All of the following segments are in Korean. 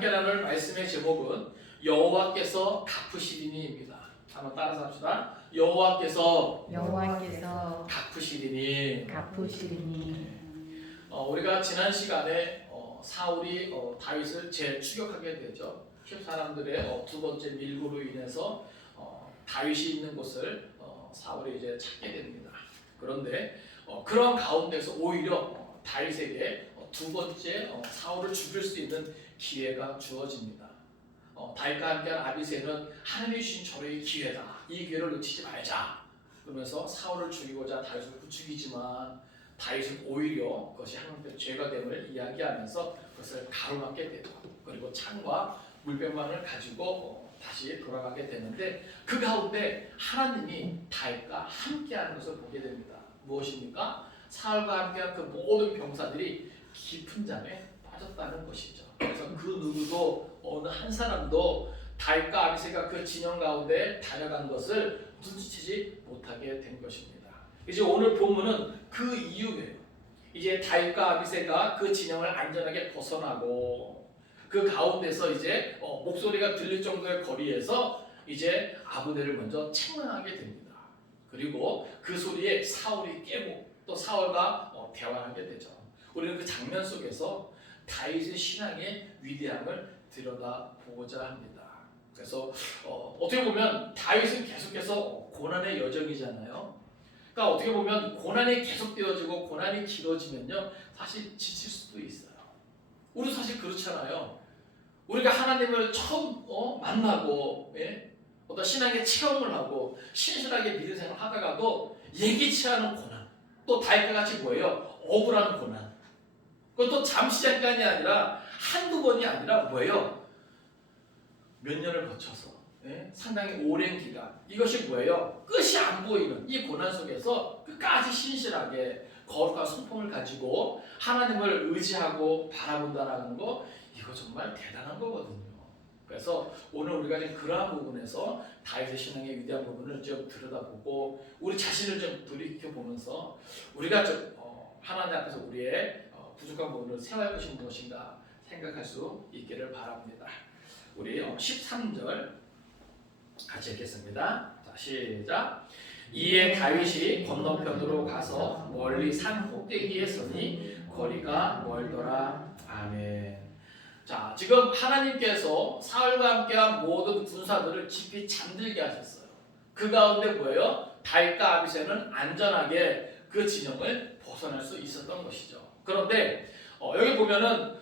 함께 나눌 말씀의 제목은 여호와께서 갚으시리니입니다. 한번 따라서 합시다. 여호와께서 갚으시리니. 우리가 지난 시간에 사울이 다윗을 재추격하게 되죠. 사람들의 두 번째 밀고로 인해서 다윗이 있는 곳을 사울이 이제 찾게 됩니다. 그런데 그런 가운데서 오히려 다윗에게 두 번째 사울을 죽일 수 있는 기회가 주어집니다. 다윗과 함께한 아비새는 하나님이 주신 저의 기회다. 이 기회를 놓치지 말자. 그러면서 사울을 죽이고자 다윗을 부추기지만 다윗은 오히려 그것이 하나님의 죄가 됨을 이야기하면서 그것을 가로막게 되고 그리고 창과 물병만을 가지고 다시 돌아가게 되는데 그 가운데 하나님이 다윗과 함께하는 것을 보게 됩니다. 무엇입니까? 사울과 함께한 그 모든 병사들이 깊은 잠에 빠졌다는 것이죠. 그래서 그 누구도 어느 한 사람도 다윗과 아비새가 그 진영 가운데 다녀간 것을 눈치채지 못하게 된 것입니다. 이제 오늘 본문은 그 이후에요. 이제 다윗과 아비새가 그 진영을 안전하게 벗어나고 그 가운데서 이제 목소리가 들릴 정도의 거리에서 이제 아브넬을 먼저 책망하게 됩니다. 그리고 그 소리에 사울이 깨고 또 사울과 대화하게 되죠. 우리는 그 장면 속에서 다윗의 신앙의 위대함을 들여다보고자 합니다. 그래서 어떻게 보면 다윗은 계속해서 고난의 여정이잖아요. 그러니까 어떻게 보면 고난이 계속되어지고 고난이 길어지면요 사실 지칠 수도 있어요. 우리 사실 그렇잖아요. 우리가 하나님을 처음 만나고 어떤 신앙의 체험을 하고 신실하게 믿음 생활을 하다가도 예기치 않은 고난, 또 다윗과 같이 뭐예요? 억울한 고난. 그것도 잠시 잠깐이 아니라 한두 번이 아니라 뭐예요? 몇 년을 거쳐서 상당히 오랜 기간. 이것이 뭐예요? 끝이 안 보이는 이 고난 속에서 끝까지 신실하게 거룩한 성품을 가지고 하나님을 의지하고 바라본다는 거 이거 정말 대단한 거거든요. 그래서 오늘 우리가 그러한 부분에서 다윗의 신앙의 위대한 부분을 좀 들여다보고 우리 자신을 좀 돌이켜보면서 우리가 좀 하나님 앞에서 우리의 부족한 부분을 세워야 할 것이 무엇인가 생각할 수 있기를 바랍니다. 우리 13절 같이 읽겠습니다. 자, 시작. 이에 다윗이 건너편으로 가서 멀리 산 꼭대기에 서니 거리가 멀더라. 아멘. 자, 지금 하나님께서 사울과 함께한 모든 군사들을 깊이 잠들게 하셨어요. 그 가운데 뭐예요? 다윗과 아비새는 안전하게 그 진영을 벗어날 수 있었던 것이죠. 그런데 여기 보면은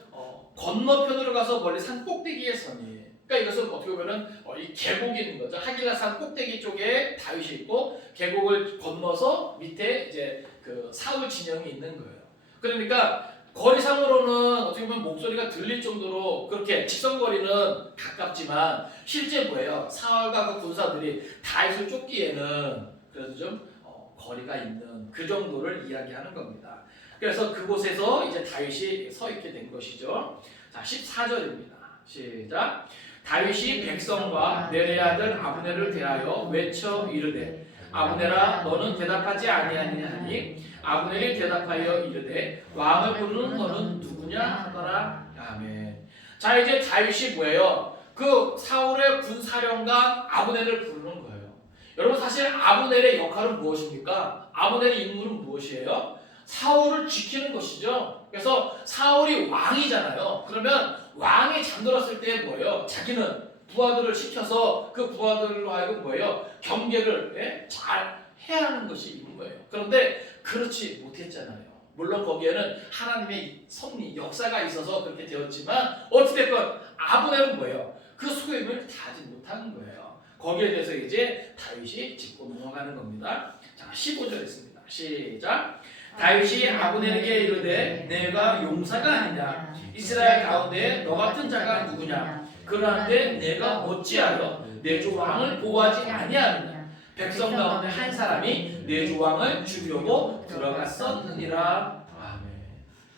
건너편으로 가서 멀리 산 꼭대기에 서니, 그러니까 이것은 어떻게 보면은 이 계곡이 있는 거죠. 하길라 산 꼭대기 쪽에 다윗이 있고 계곡을 건너서 밑에 이제 그 사울 진영이 있는 거예요. 그러니까 거리상으로는 어떻게 보면 목소리가 들릴 정도로 그렇게 직선거리는 가깝지만 실제 뭐예요? 사울과 그 군사들이 다윗을 쫓기에는 그래도 좀 거리가 있는 그 정도를 이야기하는 겁니다. 그래서 그곳에서 이제 다윗이 서 있게 된 것이죠. 자, 14절입니다. 시작. 다윗이 백성과 내레의 아들 아브넬을 대하여 외쳐 이르되 아브넬아 너는 대답하지 아니하느냐 하니 아브넬이 대답하여 이르되 왕을 부르는 너는 누구냐 하더라. 아멘. 자, 이제 다윗이 뭐예요? 그 사울의 군사령관 아브넬을 부르는 거예요. 여러분 사실 아브넬의 역할은 무엇입니까? 아브넬의 임무는 무엇이에요? 사울을 지키는 것이죠. 그래서 사울이 왕이잖아요. 그러면 왕이 잠들었을 때 뭐예요? 자기는 부하들을 시켜서 그 부하들로 하여금 뭐예요? 경계를 잘 해야 하는 것이 있는 거예요. 그런데 그렇지 못했잖아요. 물론 거기에는 하나님의 섭리, 역사가 있어서 그렇게 되었지만 어찌됐건 아브넬은 뭐예요? 그 소임을 다하지 못하는 거예요. 거기에 대해서 이제 다윗이 짚고 넘어가는 겁니다. 자, 15절 있습니다. 시작. 다윗이 아브넬에게 이르되 내가 용사가 아니냐 이스라엘 가운데 너 같은 자가 누구냐 그러한데 내가 어찌하여 내 주 왕을 보호하지 아니하느냐 백성 가운데 한 사람이 내 주 왕을 죽이려고 들어갔었느니라. 아멘.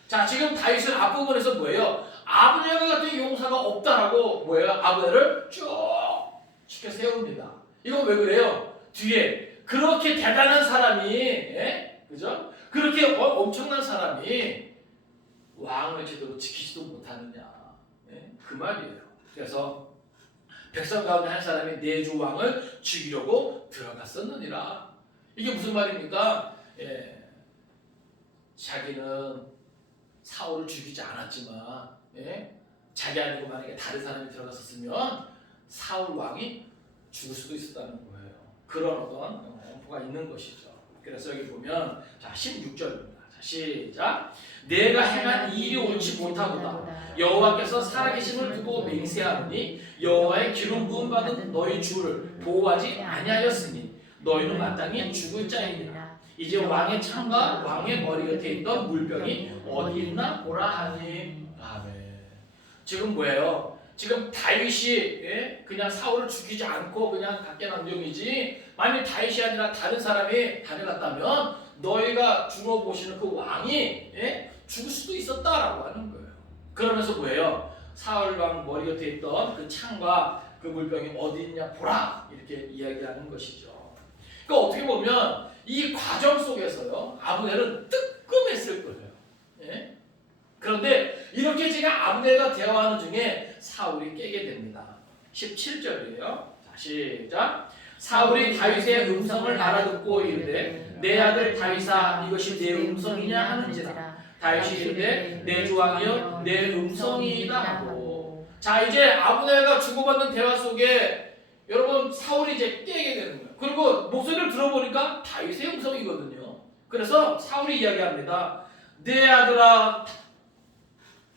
자, 지금 다윗은 앞부분에서 뭐예요? 아브넬 같은 용사가 없다라고 뭐예요? 아브넬을 쭉 치켜 세웁니다. 이건 왜 그래요? 뒤에 그렇게 대단한 사람이 그죠? 그렇게 엄청난 사람이 왕을 제대로 지키지도 못하느냐. 그 말이에요. 그래서 백성 가운데 한 사람이 내 주 왕을 죽이려고 들어갔었느니라. 이게 무슨 말입니까? 예, 자기는 사울을 죽이지 않았지만 예, 자기 아니고 만약에 다른 사람이 들어갔었으면 사울 왕이 죽을 수도 있었다는 거예요. 그런 어떤 공포가 있는 것이죠. 그래서 여기 보면 자 16절입니다. 자 시작. 내가 행한 이 일이 옳지 못하도다. 여호와께서 살아계심을 두고 맹세하노니 여호와의 기름 부음 받은 너희 주를 보호하지 아니하였으니 너희는 마땅히 죽을 자이니라. 이제 왕의 창과 왕의 머리 곁에 있던 물병이 어디 있나 보라 하니. 아멘. 지금 뭐예요? 지금 다윗이 예? 그냥 사울을 죽이지 않고 그냥 각계남정이지 만일 다윗이 아니라 다른 사람이 다녀갔다면 너희가 주로 보시는 그 왕이 예? 죽을 수도 있었다라고 하는 거예요. 그러면서 뭐예요? 사울 왕 머리 곁에 있던 그 창과 그 물병이 어디 있냐 보라 이렇게 이야기하는 것이죠. 그러니까 어떻게 보면 이 과정 속에서요 아브넬은 뜨끔했을 거예요. 예? 그런데 이렇게 지금 아브넬과 대화하는 중에 사울이 깨게 됩니다. 17절이에요. 자, 시작. 사울이 다윗의 음성을 알아듣고 이르되 내 아들 다윗아 이것이 내 음성이냐 하는지라. 다윗이 이르되 내 주 왕이여 내 음성이다 하고. 자 이제 아브넬과 주고받는 대화 속에 여러분 사울이 이제 깨게 되는 거예요. 그리고 목소리를 들어보니까 다윗의 음성이거든요. 그래서 사울이 이야기합니다. 내 아들아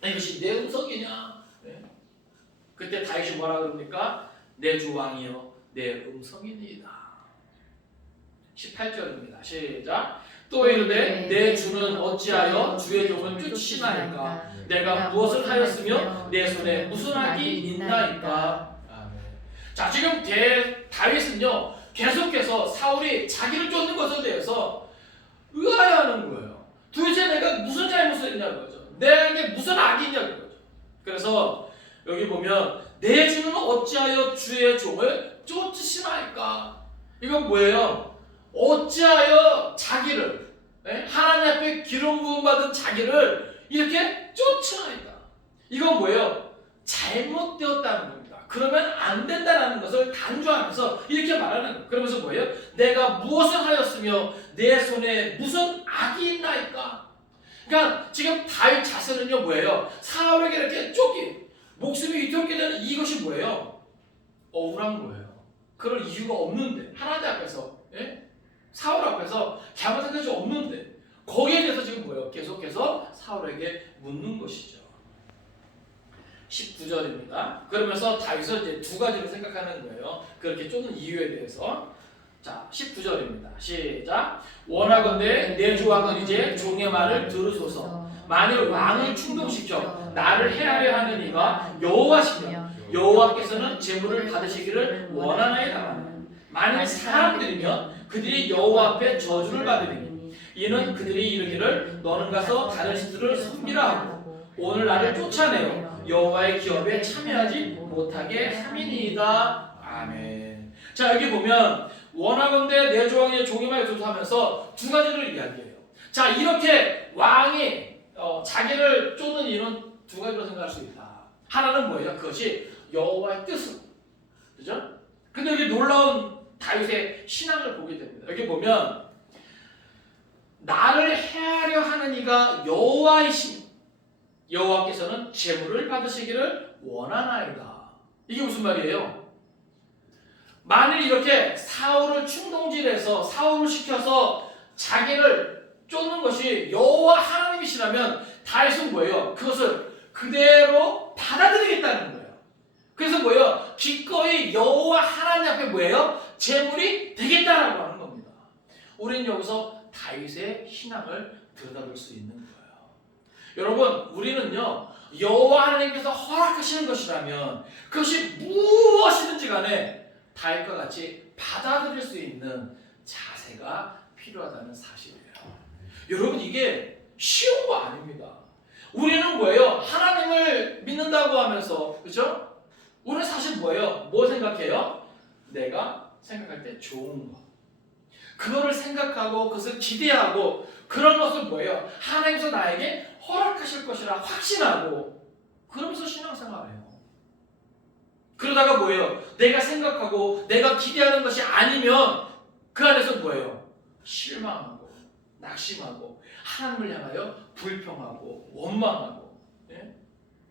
이것이 내 음성이냐? 네. 그때 다윗이 뭐라 그럽니까? 내 주 왕이여 내 음성이니이다. 18절입니다. 시작. 또 이르되 내 주는 어찌하여 주의 종을 쫓으시나이까? 내가 무엇을 하였으며 내 손에 무슨 악이 있나이까? 아멘. 자 지금 다윗은요 계속해서 사울이 자기를 쫓는 것에 대해서 의아해하는 거예요. 도대체 내가 무슨 잘못을 했냐는 거죠. 내게 무슨 악이 있냐는 거죠. 그래서 여기 보면 내 주는 어찌하여 주의 종을 쫓으시나이까? 이건 뭐예요? 어찌하여 자기를 하나님 앞에 기름 부음 받은 자기를 이렇게 쫓으나이까? 이건 뭐예요? 잘못되었다는 겁니다. 그러면 안 된다는 것을 강조하면서 이렇게 말하는 거예요. 그러면서 뭐예요? 내가 무엇을 하였으며 내 손에 무슨 악이 있나이까? 그러니까 지금 다윗 자세는요 뭐예요? 사울에게 이렇게 쫓기 목숨이 위태롭게 되는 이것이 뭐예요? 억울한 거예요. 그럴 이유가 없는데 하나님 앞에서 예? 사울 앞에서 잘못한 것이 없는데 거기에 대해서 지금 뭐예요? 계속해서 사울에게 묻는 것이죠. 19절입니다. 그러면서 다윗은 이제 두 가지를 생각하는 거예요. 그렇게 쫓는 이유에 대해서. 자, 19절입니다. 시작. 원하건대 내 주 왕은 이제 종의 말을 들으소서. 만일 왕을 충동시켜 나를 해하려 하는 이가 여호와시며 여호와께서는 제물을 받으시기를 원하나이다만 만일 사람들이면 그들이 여호와 앞에 저주를 받으리니 이는 그들이 이르기를 너는 가서 다른 신들을 섬기라 하고 오늘 나를 쫓아내어 여호와의 기업에 참여하지 못하게 함이니이다. 아멘. 자 여기 보면 원하건대 내 주 왕의 종의 말을 들으소서 두 가지를 이야기해요. 자 이렇게 왕이 자기를 쫓는 이유는 두 가지로 생각할 수 있다. 하나는 뭐예요? 그것이 여호와의 뜻으로. 그죠? 근데 여기 놀라운 다윗의 신앙을 보게 됩니다. 여기 보면 나를 해하려 하는 이가 여호와이시니 여호와께서는 제물을 받으시기를 원하나이다. 이게 무슨 말이에요? 만일 이렇게 사울을 충동질해서 사울을 시켜서 자기를 쫓는 것이 여호와 하나님이시라면 다윗은 뭐예요? 그것을 그대로 받아들이겠다는 거예요. 그래서 뭐예요? 기꺼이 여호와 하나님 앞에 뭐예요? 제물이 되겠다라고 하는 겁니다. 우리는 여기서 다윗의 신앙을 들여다볼 수 있는 거예요. 여러분, 우리는요 여호와 하나님께서 허락하시는 것이라면 그것이 무엇이든지 간에 다윗과 같이 받아들일 수 있는 자세가 필요하다는 사실이에요. 여러분 이게 쉬운 거 아닙니다. 우리는 뭐예요? 하나님을 믿는다고 하면서 그렇죠? 우리는 사실 뭐예요? 뭐 생각해요? 내가 생각할 때 좋은 거 그거를 생각하고 그것을 기대하고 그런 것을 뭐예요? 하나님께서 나에게 허락하실 것이라 확신하고 그러면서 신앙생활을 해요. 내가 생각하고 내가 기대하는 것이 아니면 그 안에서 뭐예요? 실망하고 낙심하고 하나님을 향하여 불평하고 원망하고, 예?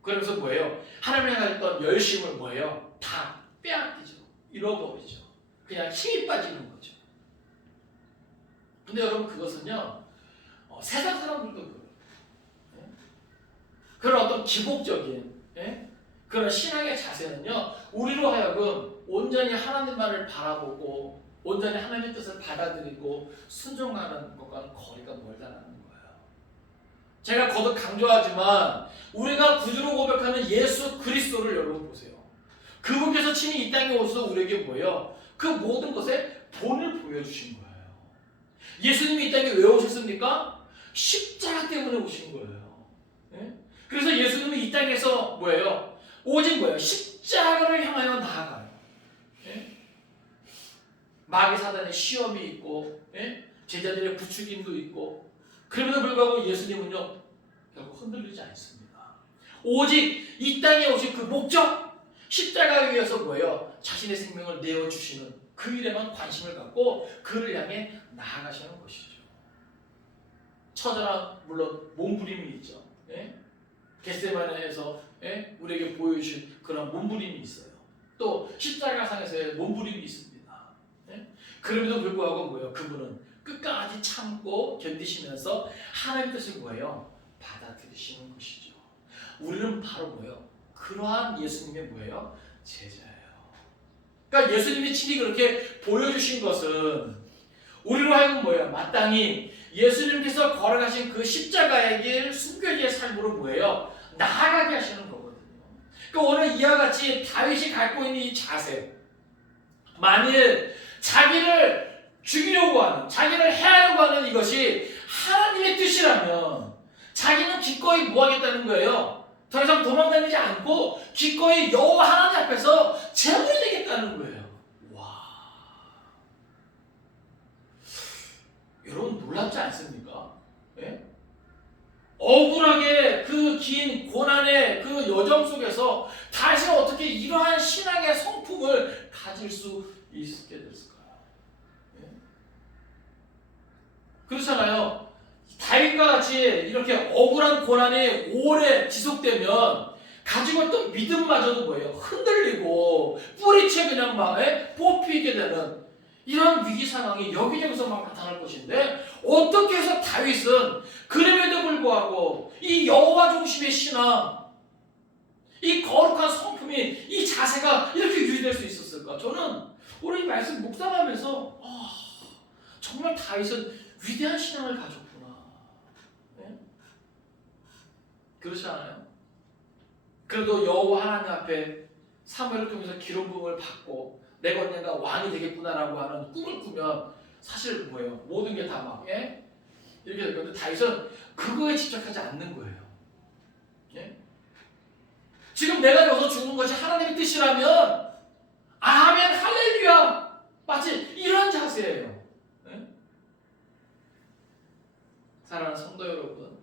그러면서 뭐예요? 하나님을 향했던 열심을 뭐예요? 다 빼앗기죠. 잃어버리죠. 그냥 힘이 빠지는 거죠. 근데 여러분 그것은요, 세상 사람들도 그래요. 예? 그런 어떤 기복적인, 예? 그런 신앙의 자세는요, 우리로 하여금 온전히 하나님만을 바라보고 온전히 하나님의 뜻을 받아들이고 순종하는 것과는 거리가 멀다는 거예요. 제가 거듭 강조하지만 우리가 구주로 고백하는 예수 그리스도를 여러분 보세요. 그분께서 친히 이 땅에 오셔서 우리에게 뭐예요? 그 모든 것에 본을 보여주신 거예요. 예수님이 이 땅에 왜 오셨습니까? 십자가 때문에 오신 거예요. 예? 그래서 예수님이 이 땅에서 뭐예요? 오직 뭐예요? 십자가를 향하여 나아가요. 예? 마귀 사단의 시험이 있고, 예? 제자들의 부추김도 있고, 그럼에도 불구하고 예수님은요 결국 흔들리지 않습니다. 오직 이 땅에 오신 그 목적, 십자가에 위해서 뭐예요? 자신의 생명을 내어주시는 그 일에만 관심을 갖고 그를 향해 나아가시는 것이죠. 처절한 물론 몸부림이 있죠. 예? 겟세마네에서, 예? 우리에게 보여주신 그런 몸부림이 있어요. 또 십자가상에서의 몸부림이 있습니다. 예? 그럼에도 불구하고 뭐예요? 그분은 끝까지 참고 견디시면서 하나님의 뜻을 뭐예요? 받아들이시는 것이죠. 우리는 바로 뭐예요? 그러한 예수님의 뭐예요? 제자예요. 그러니까 예수님이 친히 그렇게 보여주신 것은 우리로 하여금 뭐예요? 마땅히 예수님께서 걸어가신 그 십자가의 길, 순교의 삶으로 뭐예요? 나아가게 하시는 거거든요. 그러니까 오늘 이와 같이 다윗이 갖고 있는 이 자세, 만일 자기를 죽이려고 하는, 자기를 해하려고 하는 이것이 하나님의 뜻이라면 자기는 기꺼이 뭐 하겠다는 거예요? 더 이상 도망다니지 않고 기꺼이 여호와 하나님 앞에서 제물이 되겠다는 거예요. 와, 여러분 놀랍지 않습니까? 예? 억울하게 그 긴 고난의 그 여정 속에서 다시 어떻게 이러한 신앙의 성품을 가질 수 있게 됐을까요? 예? 그렇잖아요. 다윗과 같이 이렇게 억울한 고난이 오래 지속되면 가지고 있던 믿음마저도 뭐예요? 흔들리고 뿌리채 그냥 막 뽑히게 되는 이런 위기 상황이 여기저기서 막 나타날 것인데, 어떻게 해서 다윗은 그럼에도 불구하고 이 여호와 중심의 신앙, 이 거룩한 성품이, 이 자세가 이렇게 유지될 수 있었을까? 저는 오늘 이 말씀 묵상하면서 정말 다윗은 위대한 신앙을 가졌구나. 네? 그렇지 않아요? 그래도 여호와 하나님 앞에 사무엘을 통해서 기름 부음을 받고 내가 언젠가 왕이 되겠구나라고 하는 꿈을 꾸면 사실 뭐예요? 모든 게 다 막 이렇게 될 건데, 다윗은 그거에 집착하지 않는 거예요. 예? 지금 내가 여기서 죽는 것이 하나님의 뜻이라면 아멘 할렐루야, 마치 이런 자세예요. 예? 사랑하는 성도 여러분,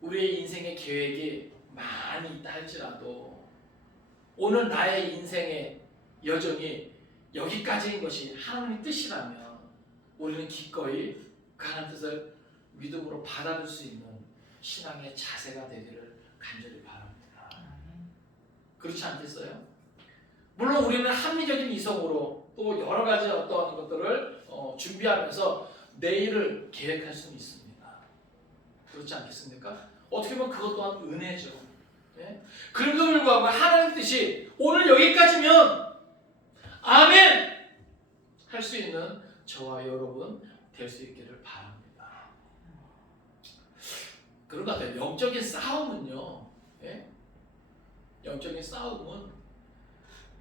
우리의 인생의 계획이 많이 있다 할지라도 오늘 나의 인생의 여정이 여기까지인 것이 하나님의 뜻이라면 우리는 기꺼이 그 하나님의 뜻을 믿음으로 받아들일 수 있는 신앙의 자세가 되기를 간절히 바랍니다. 그렇지 않겠어요? 물론 우리는 합리적인 이성으로 또 여러 가지 어떤 것들을 준비하면서 내일을 계획할 수는 있습니다. 그렇지 않겠습니까? 어떻게 보면 그것 또한 은혜죠. 네? 그럼에도 불구하고 하나님의 뜻이 오늘 여기까지면 아멘! 할 수 있는 저와 여러분 될 수 있기를 바랍니다. 그런 것 같아요. 영적인 싸움은요, 예? 영적인 싸움은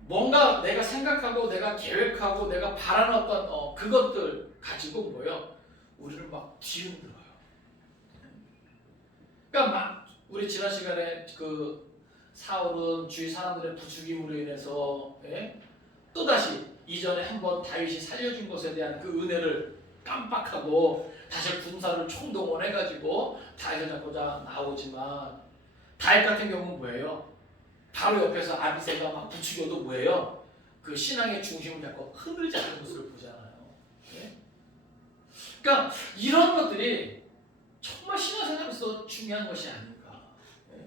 뭔가 내가 생각하고 내가 계획하고 내가 바라는 어떤 그것들 가지고 뭐요? 우리를 막 뒤흔들어요. 그러니까 막 우리 지난 시간에 그 사울은 주위 사람들의 부추김으로 인해서 또다시 이전에 한번 다윗이 살려준 것에 대한 그 은혜를 깜빡하고 다시 군사를 총동원해가지고 다윗을 잡고자 나오지만, 다윗 같은 경우는 뭐예요? 바로 옆에서 아비새가 막 부추겨도 뭐예요? 그 신앙의 중심을 잡고 흐느지 않는 모습을 보잖아요. 네? 그러니까 이런 것들이 정말 신앙생활에서 중요한 것이 아닌가. 네?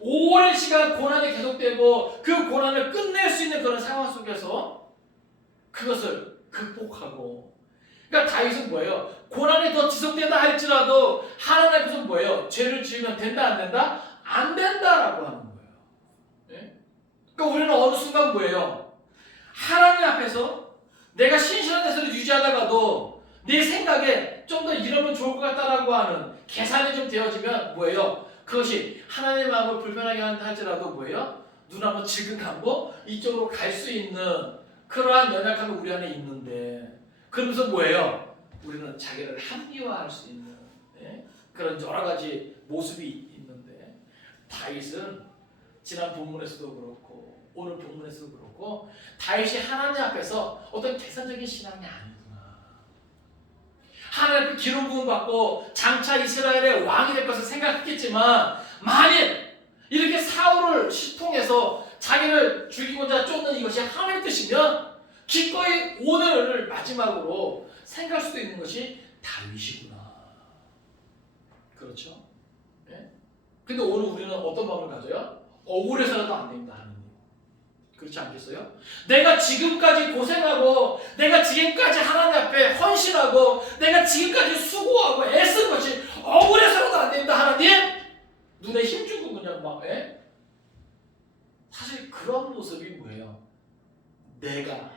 오랜 시간 고난이 계속되고 그 고난을 끝낼 수 있는 그런 상황 속에서 그것을 극복하고, 그러니까 다윗은 뭐예요? 고난이 더 지속된다 할지라도 하나님 앞에서 뭐예요? 죄를 지으면 된다 안 된다? 안 된다라고 하는 거예요. 네? 그러니까 우리는 어느 순간 뭐예요? 하나님 앞에서 내가 신실한 데서를 유지하다가도 내 생각에 좀 더 이러면 좋을 것 같다라고 하는 계산이 좀 되어지면 뭐예요? 그것이 하나님의 마음을 불편하게 한다 할지라도 뭐예요? 눈 한번 질끈 감고 이쪽으로 갈 수 있는 그러한 연약함이 우리 안에 있는데, 그러면서 뭐예요? 우리는 자기를 합리화할 수 있는 그런 여러 가지 모습이 있는데, 다윗은 지난 본문에서도 그렇고 오늘 본문에서도 그렇고 다윗이 하나님 앞에서 어떤 계산적인 신앙이 아니구나. 하나님 앞에 기름 부음 받고 장차 이스라엘의 왕이 될 것을 생각했겠지만, 만일 이렇게 사울을 통해서 자기를 죽이고자 쫓는 이것이 하나님의 뜻이면 기꺼이 오늘을 마지막으로 생각할 수도 있는 것이 다윗이구나. 그렇죠? 네? 근데 오늘 우리는 어떤 마음을 가져요? 억울해서라도 안 됩니다, 하나님. 그렇지 않겠어요? 내가 지금까지 고생하고 내가 지금까지 하나님 앞에 헌신하고 내가 지금까지 수고하고 애쓴 것이 억울해서라도 안 됩니다, 하나님. 눈에 힘주고 그냥 막 사실 그런 모습이 뭐예요? 내가.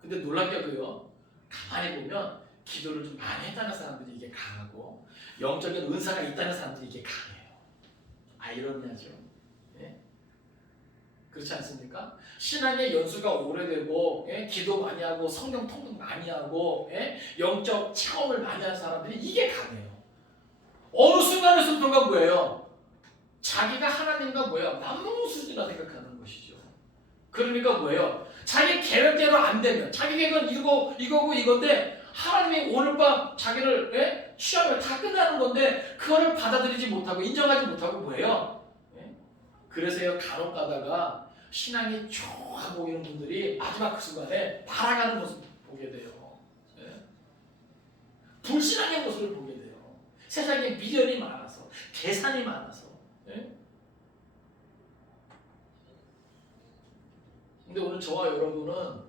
근데 놀랍게도요, 가만히 보면 기도를 좀 많이 했다는 사람들이 이게 강하고 영적인 은사가 있다는 사람들이 이게 강해요. 아이러니하죠. 예? 그렇지 않습니까? 신앙의 연수가 오래되고 기도 많이 하고 성경 통독 많이 하고 영적 체험을 많이 한 사람들이 이게 강해요. 어느 순간에서부터가 뭐예요? 자기가 하나님과 뭐예요? 남는 수준이라 생각하는 것이죠. 그러니까 뭐예요? 자기 계획대로 안 되면, 자기 계획은 이거고 이건데 하나님이 오늘 밤 자기를 취하면 다 끝나는 건데 그거를 받아들이지 못하고 인정하지 못하고 뭐예요? 그래서요, 간혹 가다가 신앙이 좋아 보이는 분들이 마지막 그 순간에 발아가는 모습을 보게 돼요. 불신앙의 모습을 보게 돼요. 세상에 미련이 많아서, 계산이 많아서. 근데 오늘 저와 여러분은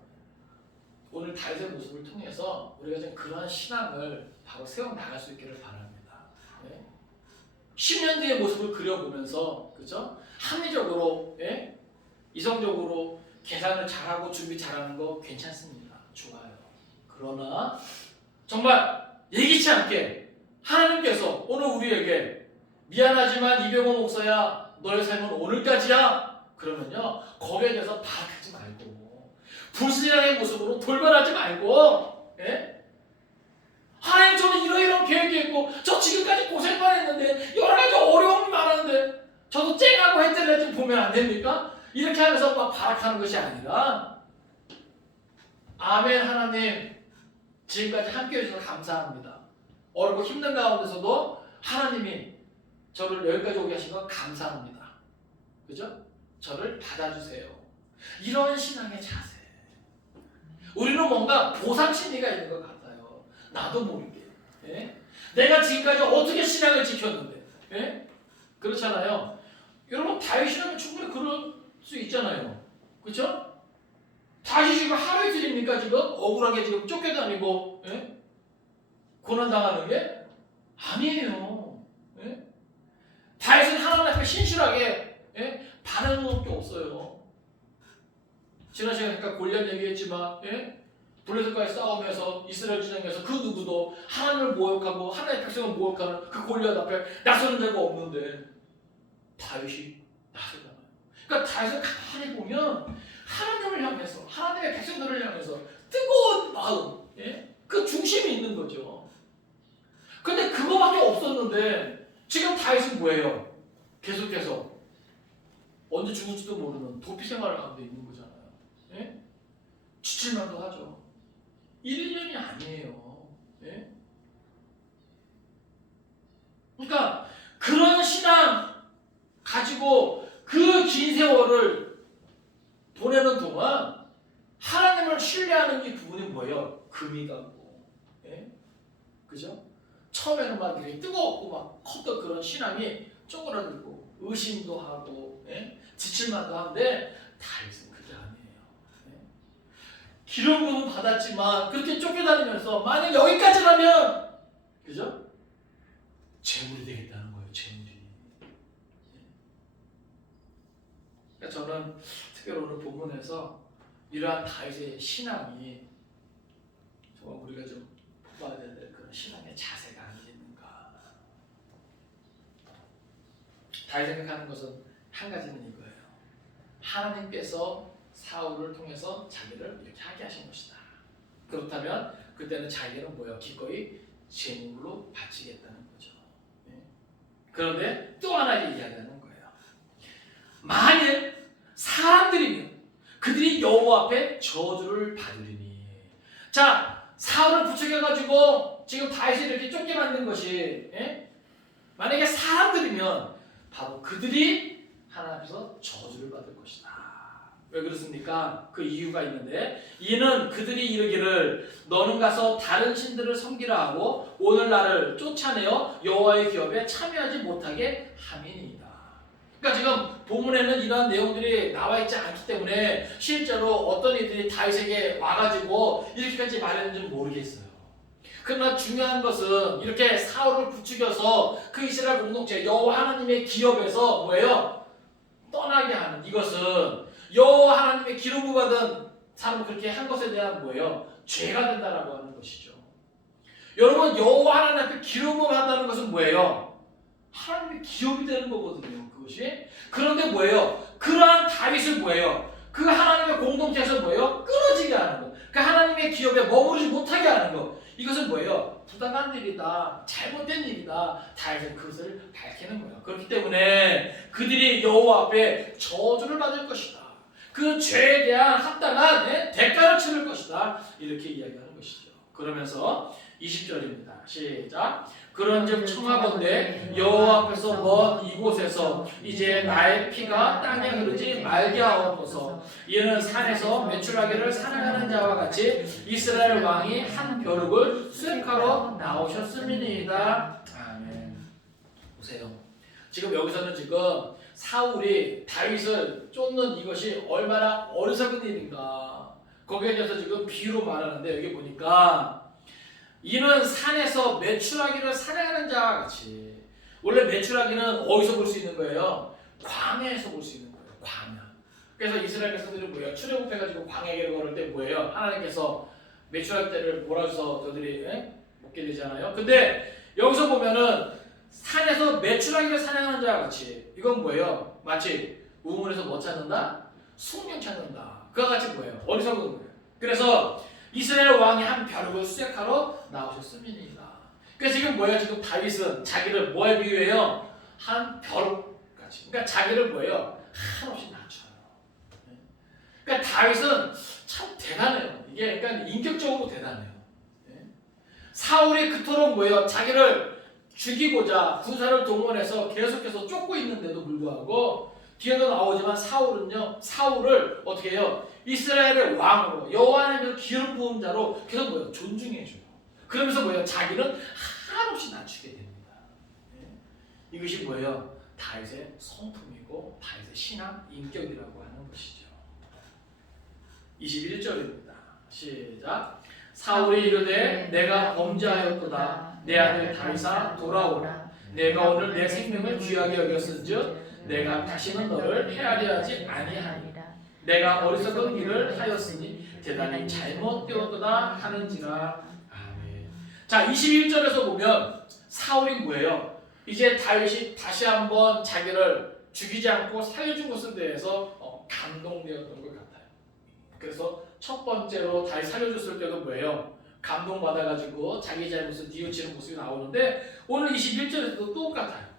오늘 다윗의 모습을 통해서 우리가 좀 그러한 신앙을 바로 세워 나갈 수 있기를 바랍니다. 10년 뒤의 모습을 그려보면서, 그죠? 합리적으로, 이성적으로 계산을 잘하고 준비 잘하는 거 괜찮습니다. 좋아요. 그러나 정말 예기치 않게 하나님께서 오늘 우리에게 미안하지만 이병호 목사야, 너의 삶은 오늘까지야. 그러면요, 거기에 대해서 반박하지 말고 불신앙의 모습으로 돌변하지 말고, 하나님 저는 이런 계획이 있고 저 지금까지 고생만 했는데 여러 가지 어려움이 많았는데 저도 쨍하고 했더니 좀 보면 안 됩니까? 이렇게 하면서 막 발악하는 것이 아니라, 아멘, 하나님 지금까지 함께해 주셔서 감사합니다. 어렵고 힘든 가운데서도 하나님이 저를 여기까지 오게 하신 건 감사합니다. 그죠? 저를 받아주세요. 이런 신앙의 자세. 우리는 뭔가 보상 심리가 있는 것 같아요. 나도 모르게. 내가 지금까지 어떻게 신앙을 지켰는데. 그렇잖아요. 여러분, 다윗이라면 충분히 그럴 수 있잖아요. 그렇죠? 다윗이 지금 하루 이틀입니까? 지금 억울하게 지금 쫓겨다니고 고난당하는 게 아니에요. 다윗은 하나님 앞에 신실하게 반응할 게 없어요. 지난 시간에 잠깐 골리앗 얘기했지만 블레셋과의 싸움에서 이스라엘 진영에서 그 누구도 하나님을 모욕하고 하나님의 백성을 모욕하는 그 골리앗 앞에 나서는 자가 없는데 다윗이 나서잖아요. 그러니까 다윗을 가만히 보면 하나님을 향해서, 하나님의 백성들을 향해서 뜨거운 마음, 그 중심이 있는 거죠. 근데 그거밖에 없었는데 지금 다윗은 뭐예요? 계속해서 언제 죽을지도 모르는 도피 생활 가운데 있는 거잖아요. 지칠만도 하죠. 1, 2년이 아니에요. 그러니까 그런 신앙 가지고 그 긴 세월을 불이 가고, 예? 그죠? 처음에는 막 이렇게 뜨겁고 막 컸던 그런 신앙이 쪼그라들고 의심도 하고, 예? 지칠만도 한데 다윗은 그게 아니에요. 예? 기름 부음은 받았지만 그렇게 쫓겨다니면서 만약 여기까지라면, 그죠? 재물이 되겠다는 거예요. 재물이. 그러니까 저는 특별히 오늘 본문에서 이러한 다윗의 신앙이 정말 우리가 좀 봐야 될 그런 신앙의 자세가 아니겠는가. 다윗이 생각하는 것은 한 가지는 이거예요. 하나님께서 사울을 통해서 자기를 이렇게 하게 하신 것이다. 그렇다면 그때는 자기는 뭐야? 기꺼이 제물로 바치겠다는 거죠. 그런데 또 하나 이야기하는 거예요. 만일 사람들이면 그들이 여호와 앞에 저주를 받으리니. 자, 사울을 부추겨가지고 지금 다윗이 이렇게 쫓겨만든 것이, 만약에 사람들이면 바로 그들이 하나님 앞에서 저주를 받을 것이다. 왜 그렇습니까? 그 이유가 있는데, 이는 그들이 이르기를 너는 가서 다른 신들을 섬기라 하고 오늘 나를 쫓아내어 여호와의 기업에 참여하지 못하게 함이니이다. 그러니까 지금 본문에는 이러한 내용들이 나와 있지 않기 때문에 실제로 어떤 이들이 다윗에게 와가지고 이렇게까지 말했는지는 모르겠어요. 그러나 중요한 것은 이렇게 사울을 부추겨서 그 이스라엘 공동체 여호와 하나님의 기업에서 뭐예요? 떠나게 하는 이것은 여호와 하나님의 기름 부음 받은 사람은 그렇게 한 것에 대한 뭐예요? 죄가 된다라고 하는 것이죠. 여러분, 여호와 하나님 앞에 기름 부음 받는다는 것은 뭐예요? 하나님의 기업이 되는 거거든요. 그것이. 그런데 뭐예요? 그러한 다윗은 뭐예요? 그 하나님의 공동체에서 뭐예요? 끊어지게 하는 거. 그 하나님의 기업에 머무르지 못하게 하는 거. 이것은 뭐예요? 부당한 일이다. 잘못된 일이다. 다윗은 그것을 밝히는 거예요. 그렇기 때문에 그들이 여호와 앞에 저주를 받을 것이다. 그 죄에 대한 합당한 대가를 치를 것이다. 이렇게 이야기하는 것이죠. 그러면서 20절입니다. 시작. 그런즉 청하건대 여호와 앞에서 먼 이곳에서 이제 나의 피가 땅에 흐르지 말게 하옵소서. 이는 산에서 메추라기를 사냥하는 자와 같이 이스라엘 왕이 한 벼룩을 수색하러 나오셨음이니이다. 아멘. 보세요. 지금 여기서는 지금 사울이 다윗을 쫓는 이것이 얼마나 어리석은 일인가. 거기에 대해서 지금 비유로 말하는데 여기 보니까 이는 산에서 메추라기를 사냥하는 자와 같이. 원래 메추라기는 어디서 볼 수 있는 거예요? 광야에서 볼 수 있는 거예요. 광야. 그래서 이스라엘 백성들은 뭐예요? 출애굽해가지고 광야길을 걸을 때 뭐예요? 하나님께서 메추라기 떼를 몰아줘서 저들이 먹게 되잖아요. 근데 여기서 보면은 산에서 메추라기를 사냥하는 자와 같이. 이건 뭐예요? 마치 우물에서 뭐 찾는다? 숭늉 찾는다. 그와 같이 뭐예요? 어리석은 거예요. 그래서 이스라엘 왕이 한 벼룩을 수색하러 나오셨음이니이다. 그래서 지금 뭐예요? 지금 다윗은 자기를 뭐에 비유해요? 한 벼룩같이. 그러니까 자기를 뭐예요? 한없이 낮춰요. 그러니까 다윗은 참 대단해요. 이게 그러니까 인격적으로 대단해요. 사울이 그토록 뭐예요? 자기를 죽이고자 군사를 동원해서 계속해서 쫓고 있는데도 불구하고 뒤에도 나오지만 사울을 어떻게 해요? 이스라엘의 왕으로 여호와 하나님의 기름 부은 자로 계속 뭐예요? 존중해줘요. 그러면서 뭐예요? 자기는 한없이 낮추게 됩니다. 이것이 뭐예요? 다윗의 성품이고 다윗의 신앙 인격이라고 하는 것이죠. 21절입니다. 시작. 사울이 이르되 내가 범죄하였도다. 내 아들 다윗아 돌아오라. 내가 오늘 내 생명을 귀하게 여겼은즉 내가 다시는 너를 헤아려 하지 아니하리라. 내가 어리석은 일을 하였으니 대단히 잘못되었도다 하는지라. 아멘. 자, 21절에서 보면 사울이 뭐예요? 이제 다윗이 다시 한번 자기를 죽이지 않고 살려준 것에 대해서 감동되었던 것 같아요. 그래서 첫 번째로 다윗 살려줬을 때도 뭐예요? 감동받아가지고 자기 잘못을 뉘우치는 모습이 나오는데 오늘 21절에서도 똑같아요.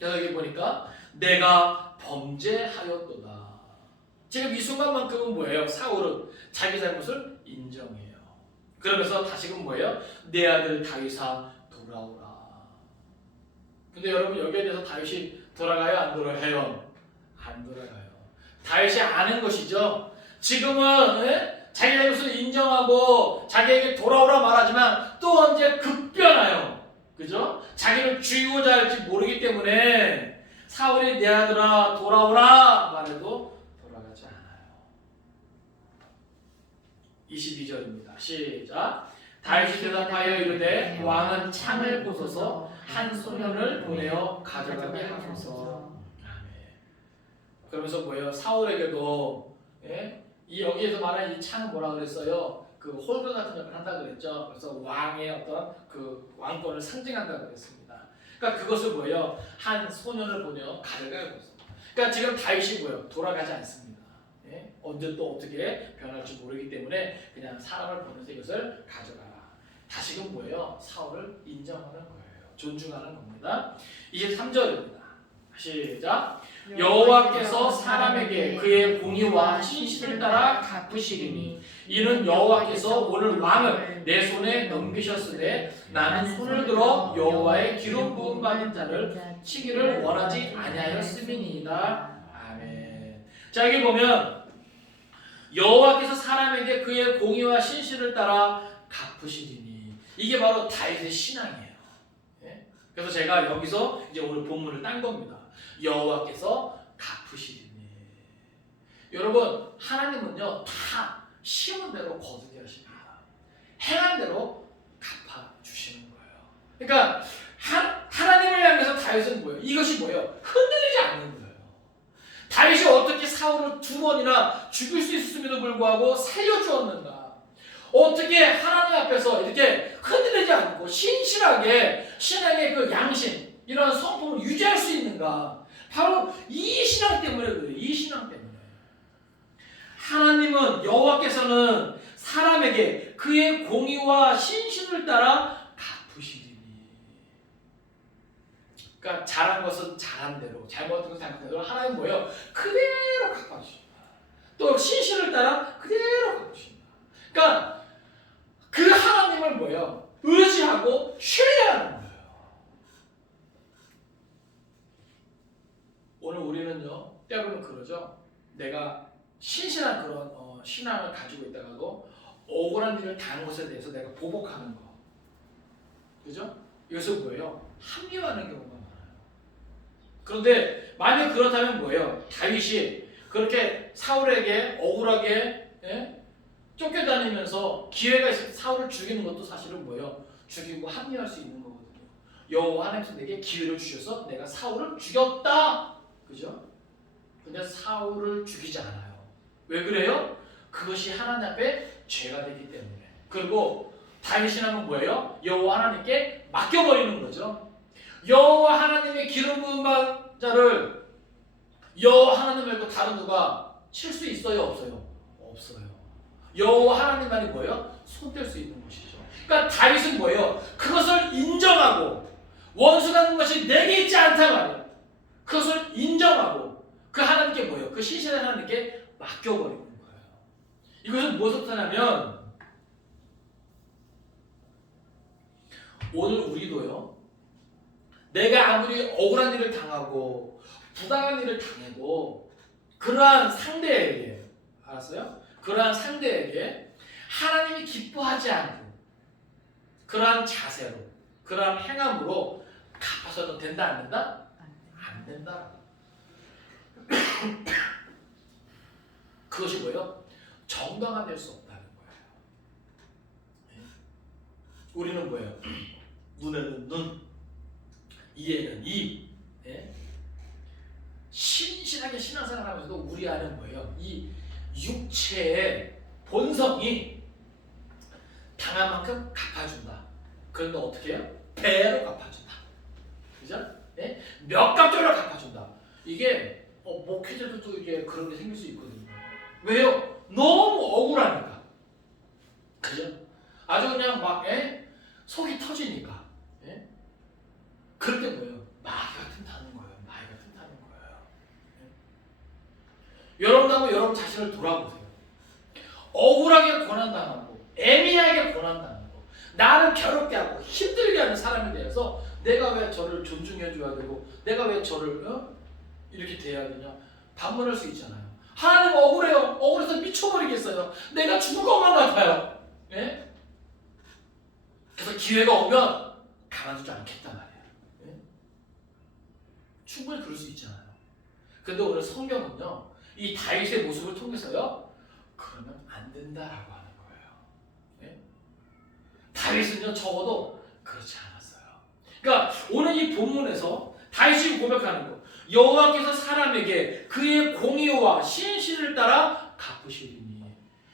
여기 보니까 내가 범죄하였도다. 지금 이 순간만큼은 뭐예요? 사울은 자기 잘못을 인정해요. 그러면서 다시금 뭐예요? 내 아들 다윗아 돌아오라. 근데 여러분 여기에 대해서 다윗이 돌아가요? 안 돌아가요? 안 돌아가요. 다윗이 아는 것이죠. 지금은 자기 잘못을 인정하고 자기에게 돌아오라 말하지만 또 언제 급변하여, 그죠? 자기를 죽이고자 할지 모르기 때문에 사울이 내 아들아 돌아오라 말해도 돌아가지 않아요. 22절입니다. 시작. 다윗이 대답하여 이르되 왕은 창을 부숴서 한 소년을 보내어 가져가게 하소서. 아멘. 그러면서 뭐예요? 사울에게도 이 여기에서 말하는 이 창은 뭐라 그랬어요? 그 홀드 같은 역할을 한다 그랬죠. 그래서 왕의 어떤 그 왕권을 상징한다 그랬습니다. 그러니까 그것을 뭐예요? 한 소년을 보내어 가져가게 했습니다. 그러니까 지금 다윗이 뭐예요? 돌아가지 않습니다. 언제 또 어떻게 변할지 모르기 때문에 그냥 사람을 보내서 이것을 가져가라. 다시금 뭐예요? 사울을 인정하는 거예요. 존중하는 겁니다. 23절입니다. 시작. 여호와께서 사람에게 그의 공의와 신실을 따라 갚으시리니 이는 여호와께서 오늘 왕을 내 손에 넘기셨으되 나는 손을 들어 여호와의 기름 부음 받은 자를 치기를 원하지 아니하였음이니이다. 아멘. 자, 여기 보면 여호와께서 사람에게 그의 공의와 신실을 따라 갚으시리니, 이게 바로 다윗의 신앙이에요. 그래서 제가 여기서 이제 오늘 본문을 딴 겁니다. 여호와께서 갚으시리니. 여러분, 하나님은요 다 심은 대로 거두게 하십니다. 행한 대로 갚아주시는 거예요. 그러니까 하나님을 향해서 다윗은 뭐예요? 이것이 뭐예요? 흔들리지 않는 거예요. 다윗이 어떻게 사울을 2번이나 죽일 수 있었음에도 불구하고 살려주었는가? 어떻게 하나님 앞에서 이렇게 흔들리지 않고 신실하게 신앙의 그 양심, 이런 성품을 유지할 수 있는가? 바로 이 신앙 때문에 그래요. 이 신앙 때문에. 하나님은, 여호와께서는 사람에게 그의 공의와 신실을 따라 갚으시리니. 그러니까 잘한 것은 잘한 대로, 잘못한 것은 잘못한 대로 하나님 뭐예요? 그대로 갚아주십니다. 또 신실을 따라 그대로 갚으십니다. 그러니까 그 하나님을 뭐예요? 의지하고 신뢰하는 거예요. 오늘 우리는요, 때로는 그러죠. 내가 신실한 그런 신앙을 가지고 있다가도 억울한 일을 당한 것에 대해서 내가 보복하는 거, 그죠? 이것은 뭐예요? 합리화하는 경우가 많아요. 그런데 만약 그렇다면 뭐예요? 다윗이 그렇게 사울에게 억울하게 쫓겨다니면서 기회가 있을 때 사울을 죽이는 것도 사실은 뭐예요? 죽이고 합리화할 수 있는 거거든요. 여호와 하나님께서 내게 기회를 주셔서 내가 사울을 죽였다, 그죠? 근데 사울을 죽이지 않아요. 왜 그래요? 그것이 하나님 앞에 죄가 되기 때문에. 그리고 다윗 신앙은 뭐예요? 여호와 하나님께 맡겨버리는 거죠. 여호와 하나님의 기름 부은 자를 여호와 하나님 말고 다른 누가 칠 수 있어요? 없어요? 없어요. 여호와 하나님만이 뭐예요? 손댈 수 있는 것이죠. 그러니까 다윗은 뭐예요? 그것을 인정하고, 원수라는 것이 내게 있지 않단 말이에요. 그것을 인정하고 그 하나님께 뭐예요? 그 신실한 하나님께 맡겨버리는 거예요. 이것은 무엇을 뜻하냐면, 오늘 우리도요, 내가 아무리 억울한 일을 당하고 부당한 일을 당해도 그러한 상대에게, 알았어요? 그러한 상대에게 하나님이 기뻐하지 않고 그러한 자세로, 그러한 행함으로 갚아서는 된다, 안 된다? 안 된다. 그것이 뭐예요? 정당화 될 수 없다는 거예요. 우리는 뭐예요? 눈에는 눈, 이에는 이. 신실하게 신앙생활 하면서도 우리 안에 뭐예요? 이 육체의 본성이 당한 만큼 갚아준다. 그런데 어떻게 해요? 배로 갚아준다. 그죠? 몇 값절로 갚아준다. 이게 목회자도 또 이게 그런 게 생길 수 있거든요. 왜요? 너무 억울하니까. 그죠? 아주 그냥 막 속이 터지니까. 그럴 때 뭐예요? 마귀가 틈타는 거예요. 마귀가 틈타는 거예요. 여러분도 한번 여러분 자신을 돌아보세요. 억울하게 고난당하고 애매하게 고난당하고 나를 괴롭게 하고 힘들게 하는 사람에 대해서 내가 왜 저를 존중해 줘야 되고 내가 왜 저를 이렇게 대해야 되냐? 반문할 수 있잖아요. 하나님 억울해요. 억울해서 미쳐버리겠어요. 내가 죽을 것만 같아요. 예? 그래서 기회가 오면 가만두지 않겠단 말이에요. 예? 충분히 그럴 수 있잖아요. 근데 오늘 성경은요, 이 다윗의 모습을 통해서요, 그러면 안 된다라고 하는 거예요. 예? 다윗은요, 적어도 그렇지 않았어요. 그러니까 오늘 이 본문에서 다윗이 고백하는 거, 여호와께서 사람에게 그의 공의와 신실을 따라 갚으시리니.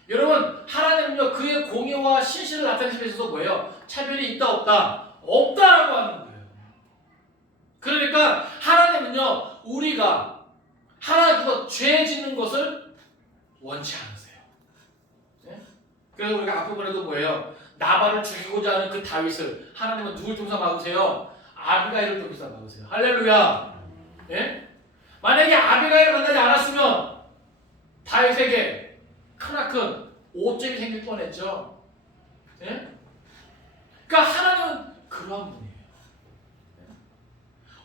여러분, 하나님은요, 그의 공의와 신실을 나타내시기 위해서 뭐예요? 차별이 있다 없다? 없다라고 하는 거예요. 그러니까 하나님은요, 우리가 하나님께서 죄 짓는 것을 원치 않으세요. 네? 그래서 우리가 앞부분에도 뭐예요? 나발을 죽이고자 하는 그 다윗을 하나님은 누굴 통해서 막으세요? 아비가일을 통해서 막으세요. 할렐루야. 예? 만약에 아비가일을 만나지 않았으면 다윗에게 크나큰 오점이 생길 뻔했죠. 예? 그러니까 하나님은 그러한 분이에요.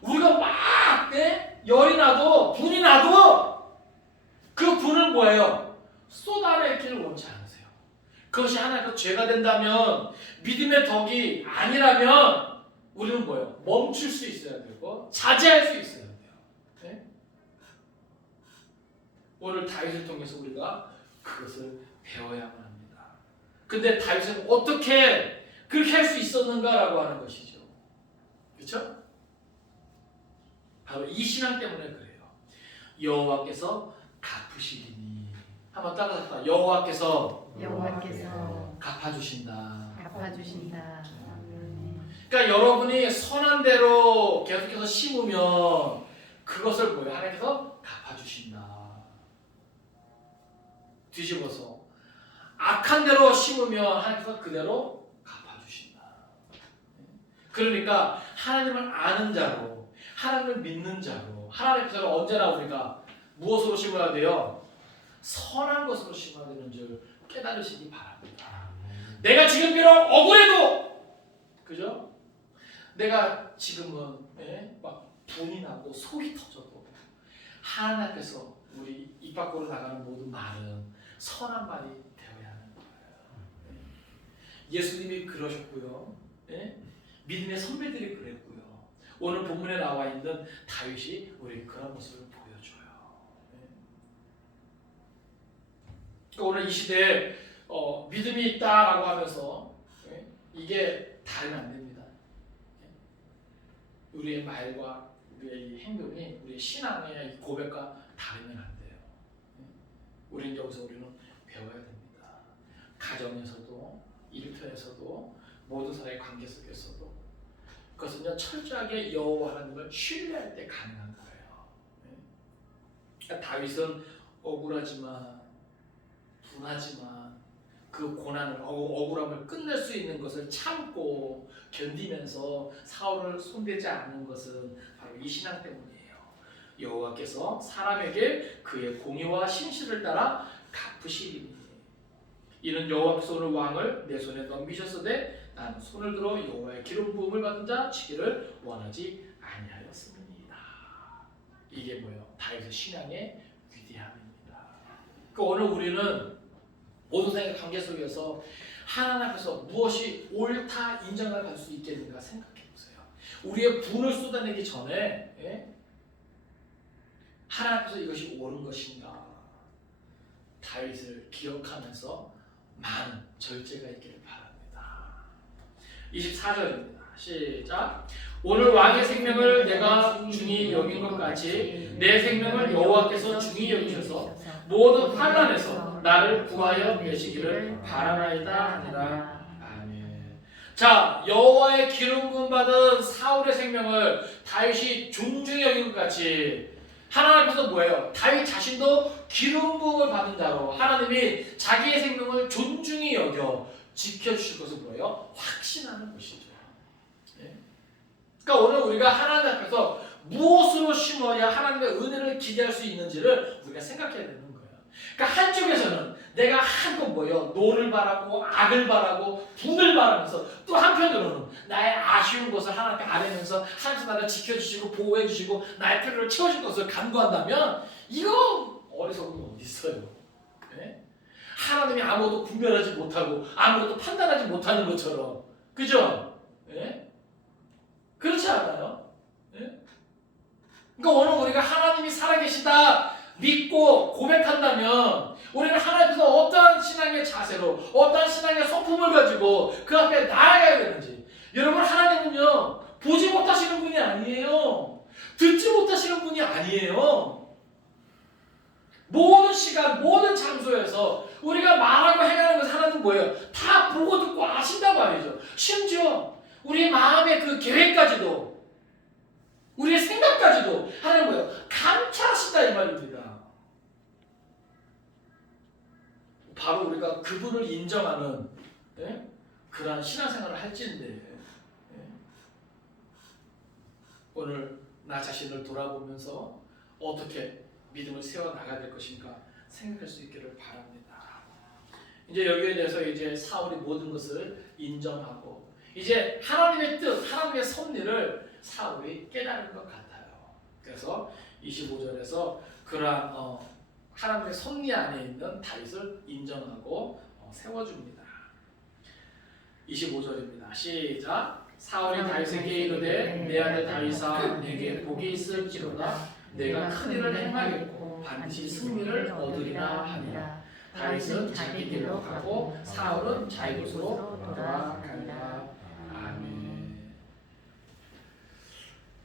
우리가 막 열이 나도 분이 나도 그 분은 뭐예요? 쏟아내기를 원치 않으세요. 그것이 하나님께 죄가 된다면, 믿음의 덕이 아니라면 우리는 뭐예요? 멈출 수 있어야 되고 자제할 수 있어야 돼요. 네? 오늘 다윗을 통해서 우리가 그것을 배워야만 합니다. 근데 다윗은 어떻게 그렇게 할 수 있었는가라고 하는 것이죠. 그렇죠? 바로 이 신앙 때문에 그래요. 여호와께서 갚으시리니. 한번 따라서 여호와께서 갚아주신다. 그러니까 여러분이 선한 대로 계속해서 심으면 그것을 뭐예요? 하나님께서 갚아주신다. 뒤집어서 악한 대로 심으면 하나님께서 그대로 갚아주신다. 그러니까 하나님을 아는 자로, 하나님을 믿는 자로, 하나님 앞에서는 언제나 우리가 무엇으로 심어야 돼요? 선한 것으로 심어야 되는 줄 깨달으시기 바랍니다. 내가 지금 비록 억울해도, 그죠? 내가 지금은 막 분이 나고 속이 터져도 하나님 앞에서 우리 입 밖으로 나가는 모든 말은 선한 말이 되어야 하는 거예요. 예수님이 그러셨고요. 믿음의 선배들이 그랬고요. 오늘 본문에 나와 있는 다윗이 우리 그런 모습을 보여줘요. 오늘 이 시대에 믿음이 있다라고 하면서 이게 다르면 안 됩니다. 우리의 말과 우리의 이 행동이 우리의 신앙의 고백과 다르면 안 돼요. 우리는 여기서 우리는 배워야 됩니다. 가정에서도, 일터에서도, 모든 사람의 관계 속에서도 그것은요, 철저하게 여호와 하나님을 신뢰할 때 가능한 거예요. 그러니까 다윗은 억울하지만, 분하지만 그 고난을, 억울함을 끝낼 수 있는 것을 참고 견디면서 사울을 손대지 않는 것은 바로 이 신앙 때문이에요. 여호와께서 사람에게 그의 공의와 신실을 따라 갚으시리니. 이는 여호와께서 오늘 왕을 내 손에 넘기셨으되 나는 손을 들어 여호와의 기름 부음을 받은 자 치기를 원하지 아니하였습니다. 이게 뭐예요? 다윗의 신앙의 위대함입니다. 그러니까 오늘 우리는 모든 사람의 관계 속에서 하나님 앞에서 무엇이 옳다 인정을 받을 수 있겠는가 생각해 보세요. 우리의 분을 쏟아내기 전에 하나님 앞에서 이것이 옳은 것인가, 다윗을 기억하면서 많은 절제가 있기를 바랍니다. 24절입니다. 시작. 오늘 왕의 생명을 내가 중히 여긴 것 같이 내 생명을 여호와께서 중히 여기셔서 모든 환난에서 나를 구하여 내시기를 바라나이다 하니라. 아멘. 자, 여호와의 기름 부음 받은 사울의 생명을 다윗이 존중히 여긴 것 같이 하나님 앞에서 뭐예요? 다윗 자신도 기름 부음을 받은 자로 하나님이 자기의 생명을 존중히 여겨 지켜주실 것을 뭐예요? 확신하는 것이죠. 그러니까 오늘 우리가 하나님 앞에서 무엇으로 심어야 하나님의 은혜를 기대할 수 있는지를 우리가 생각해야 되는 거예요. 그러니까 한쪽에서는 내가 한껏 뭐예요? 노를 바라고 악을 바라고 분을 바라면서 또 한편으로는 나의 아쉬운 것을 하나님께 아뢰면서 하나님께서 나를 지켜주시고 보호해주시고 나의 필요를 채워줄 것을 간구한다면 이거 어리석음이 어디 없어요. 예? 하나님이 아무것도 분별하지 못하고 아무것도 판단하지 못하는 것처럼, 그죠? 예? 그렇지 않아요? 예? 그러니까 오늘 우리가 하나님이 살아계시다 믿고 고백한다면 우리는 하나님께서 어떠한 신앙의 자세로 어떠한 신앙의 성품을 가지고 그 앞에 나아가야 되는지. 여러분, 하나님은요 보지 못하시는 분이 아니에요. 듣지 못하시는 분이 아니에요. 모든 시간 모든 장소에서 우리가 말하고 행하는 것을 하나님 뭐예요? 다 보고 듣고 아신단 말이죠. 심지어 우리의 마음의 그 계획까지도 우리의 생각까지도 하나님 뭐예요? 감찰하신다 이 말입니다. 바로 우리가 그분을 인정하는 그러한 신앙생활을 할지인데 오늘 나 자신을 돌아보면서 어떻게 믿음을 세워나가야 될 것인가 생각할 수 있기를 바랍니다. 이제 여기에 대해서 이제 사울이 모든 것을 인정하고 이제 하나님의 뜻, 하나님의 섭리를 사울이 깨달은 것 같아요. 그래서 25절에서 그러한 하나님의 섭리 안에 있는 다윗을 인정하고 세워줍니다. 25절입니다. 시작. 사울이 다윗에게 이르되 내 아들 다윗아 내게 복이 있을지로다 내가 큰 일을 행하겠고 반드시 승리를 얻으리라 하니라. 다윗은 자기 길로 가고 사울은 자기 곳으로 돌아가니라. 아멘.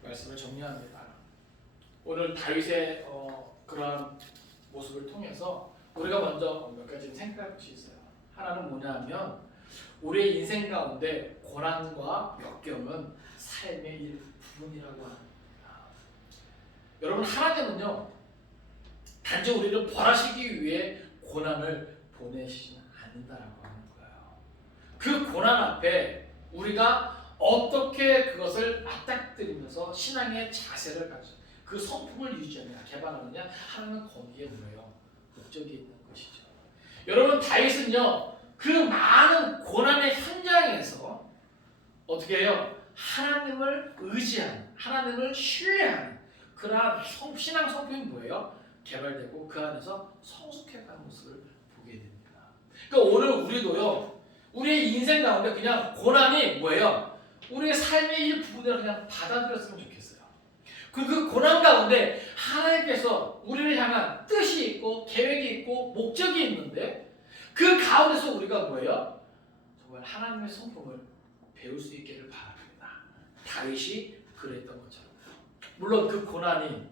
말씀을 정리합니다. 오늘 다윗의 그러한 모습을 통해서 우리가 먼저 몇 가지 생각할 것이 있어요. 하나는 뭐냐 하면 우리의 인생 가운데 고난과 역경은 삶의 일부분이라고 합니다. 여러분, 하나님은요 단지 우리를 벌하시기 위해 고난을 보내시지는 않는다라고 하는 거예요. 그 고난 앞에 우리가 어떻게 그것을 맞닥뜨리면서 신앙의 자세를 가지고 그 성품을 유지하느냐 개발하느냐 하나님은 거기에 뭐예요? 목적이 있는 것이죠. 여러분, 다윗은요 그 많은 고난의 현장에서 어떻게 해요? 하나님을 의지하는, 하나님을 신뢰하는 그러한 신앙 성품이 뭐예요? 개발되고 그 안에서 성숙해가는 모습을 보게 됩니다. 그러니까 오늘 우리도요 우리의 인생 가운데 그냥 고난이 뭐예요? 우리의 삶의 일부분을 그냥 받아들였으면 좋겠어요. 그 고난 가운데 하나님께서 우리를 향한 뜻이 있고 계획이 있고 목적이 있는데 그 가운데서 우리가 뭐예요? 정말 하나님의 성품을 배울 수 있기를 바랍니다. 다윗이 그랬던 것처럼. 물론 그 고난이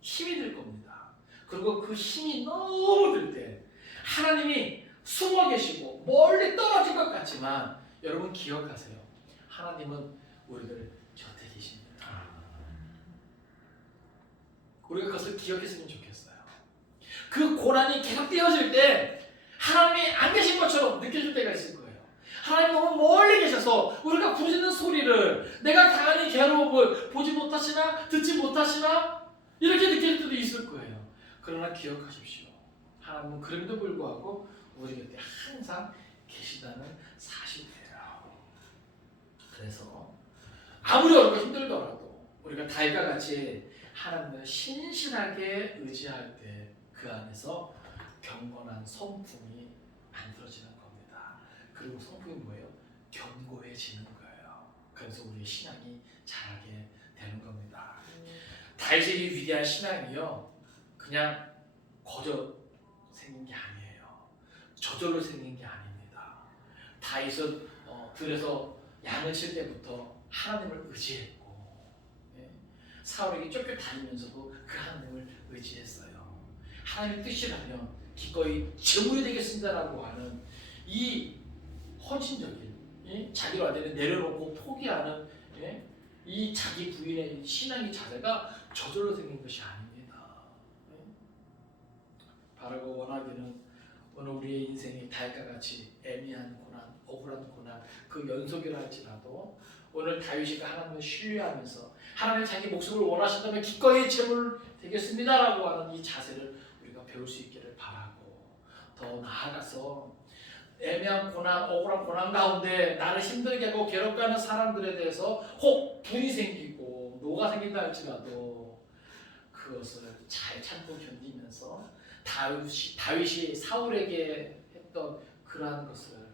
힘이 들 겁니다. 그리고 그 힘이 너무 들 때 하나님이 숨어 계시고 멀리 떨어진 것 같지만 여러분 기억하세요. 하나님은 우리들 곁에 계십니다. 우리가 그것을 기억했으면 좋겠어요. 그 고난이 계속 띄어질 때 하나님이 안 계신 것처럼 느껴질 때가 있을 거예요. 하나님 너무 멀리 계셔서 우리가 부르짖는 소리를 내가 당하는 괴로움을 보지 못하시나 듣지 못하시나 이렇게 느낄 때도 있을 거예요. 그러나 기억하십시오. 하나님은 그럼에도 불구하고 우리 곁에 항상 계시다는 사실이에요. 그래서 아무리 어렵고 힘들더라도 우리가 다윗과 같이 하나님을 신실하게 의지할 때 그 안에서 경건한 성품이 만들어지는 겁니다. 그리고 성품이 뭐예요? 견고해지는 거예요. 그래서 우리의 신앙이 자라게 되는 겁니다. 다윗의 이 위대한 신앙이요 그냥 거저 생긴 게 아니에요. 저절로 생긴 게 아닙니다. 다윗은 들에서 양을 칠 때부터 하나님을 의지했고 사울에게 쫓겨다니면서도 그 하나님을 의지했어요. 하나님의 뜻이라면 기꺼이 제물이 되겠습니다라고 하는 이 헌신적인 자기 완전히 내려놓고 포기하는 이 자기 부인의 신앙의 자세가 저절로 생긴 것이 아닙니다. 바라고 원하기는 오늘 우리의 인생이 다윗과 같이 애매한 고난, 억울한 고난 그 연속이라 할지라도 오늘 다윗이 하나님을 신뢰하면서 하나님 자기 목숨을 원하신다면 기꺼이 제물 되겠습니다라고 하는 이 자세를 우리가 배울 수 있기를 바라고 더 나아가서 애매한 고난, 억울한 고난 가운데 나를 힘들게 하고 괴롭게 하는 사람들에 대해서 혹 분이 생기고 노가 생긴다 할지라도 그것을 잘 참고 견디면서 다윗이 사울에게 했던 그러한 것을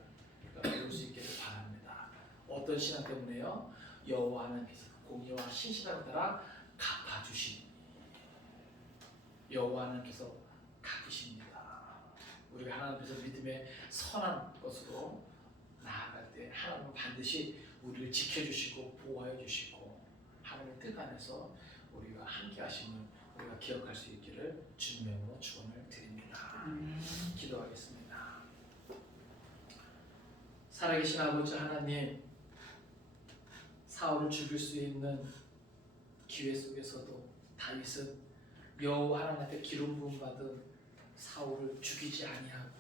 배울 수 있기를 바랍니다. 어떤 신앙 때문에요? 여호와 하나님께서 공의와 신실함을 따라 갚아주시니, 여호와 하나님께서 갚으십니다. 우리가 하나님 앞에서 믿음의 선한 것으로 나아갈 때 하나님은 반드시 우리를 지켜주시고 보호해 주시고 하나님의 뜻 안에서 우리가 함께 하심을 우리가 기억할 수 있기를 주님의 이름으로 축원을 드립니다. 기도하겠습니다. 살아계신 아버지 하나님, 사울을 죽일 수 있는 기회 속에서도 다윗은 여호와 하나님 앞에 기름 부음 받은 사울을 죽이지 아니하고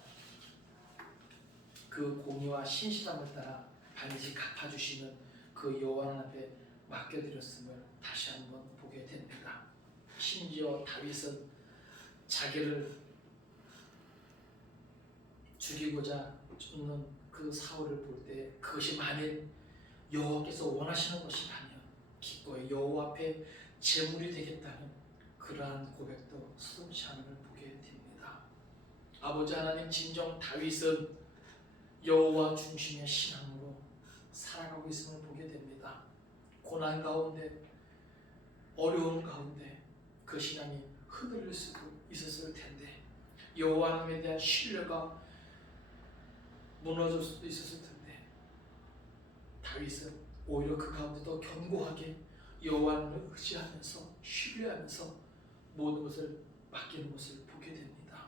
그 공의와 신실함을 따라 반드시 갚아주시는 그 여호와 하나님 앞에 맡겨드렸음을 다시 한번 보게 됩니다. 심지어 다윗은 자기를 죽이고자 쫓는 그 사울을 볼 때 그것이 만일 여호와께서 원하시는 것이라면 기꺼이 여호와 앞에 제물이 되겠다는 그러한 고백도 서슴지 않음을 보게 됩니다. 아버지 하나님, 진정 다윗은 여호와 중심의 신앙으로 살아가고 있음을 보게 됩니다. 고난 가운데, 어려움 가운데 그 신앙이 흔들릴 수도 있었을 텐데 여호와 하나님에 대한 신뢰가 무너질 수도 있었을 텐데 다윗은 오히려 그 가운데 더 견고하게 여호와를 의지하면서 신뢰하면서 모든 것을 맡기는 것을 보게 됩니다.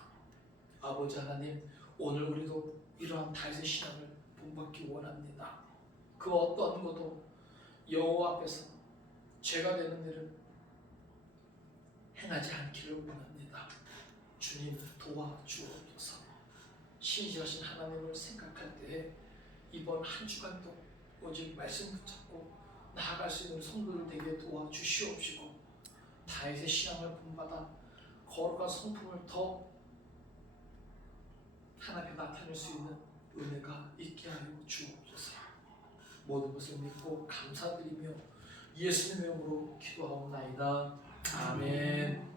아버지 하나님, 오늘 우리도 이러한 다윗의 신앙을 본받기 원합니다. 그 어떤 것도 여호와 앞에서 죄가 되는 일을 행하지 않기를 원합니다. 주님 도와주옵소서. 신실하신 하나님을 생각할 때에 이번 한 주간도 오직 말씀 붙잡고 나아갈 수 있는 성도들 되게 도와주시옵시고 다윗의 신앙을 본받아 거룩한 성품을 더 하나님께 나타낼 수 있는 은혜가 있게 하여 주옵소서. 모든 것을 믿고 감사드리며 예수님의 이름으로 기도하옵나이다. 아멘.